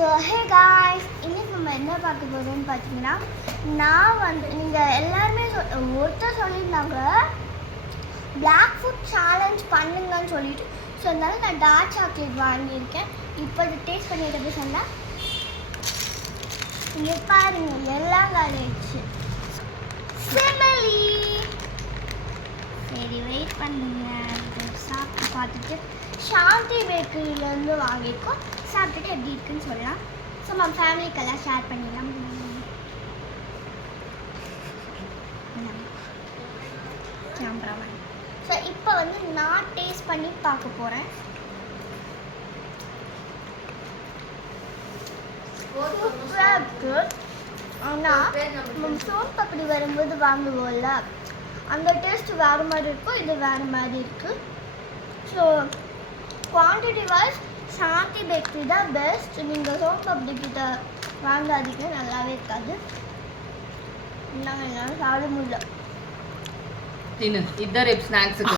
So hey guys, இன்னைக்கு நம்ம என்ன பார்க்க போகிறோம்னு பார்த்தீங்கன்னா, நான் வந்து நீங்கள் எல்லாருமே ஒருத்தர் சொல்லியிருந்தாங்க பிளாக் ஃபுட் சேலஞ்ச் பண்ணுங்கன்னு சொல்லிட்டு. ஸோ அதனால நான் டார்க் சாக்லேட் வாங்கியிருக்கேன். இப்போ டேஸ்ட் பண்ணிட்டு சொன்னேன். இங்கே பாருங்க, எல்லாம் காலியாச்சு. சிமலி சரி, வெயிட் பண்ணுங்க, சாப்பிட்டு பார்த்துட்டு சாந்தி பேக்கரியிலேருந்து வாங்கியிருக்கோம். சாப்பிட்டுட்டு எப்படி இருக்குன்னு சொல்லலாம். ஸோ நம்ம ஃபேமிலிக்கெல்லாம் ஷேர் பண்ணிடலாம். ஸோ இப்போ வந்து நான் டேஸ்ட் பண்ணி பார்க்க போகிறேன். ஆனால் நம்ம சோன் பப்படி வரும்போது வாங்குவோம்ல, அந்த டேஸ்ட் வேறு மாதிரி இருக்கும், இது வேறு மாதிரி இருக்குது. ஸோ குவான்டிட்டி வைஸ் சாந்தி பேக்கரி தான் பெஸ்ட். நீங்கள் சோன் பப்படி கிட்ட வாங்காதீங்க, நல்லாவே இருக்காது. நாங்கள் எல்லாம் சாப்பிட முடியல. இதான் ஸ்நாக்ஸுக்கு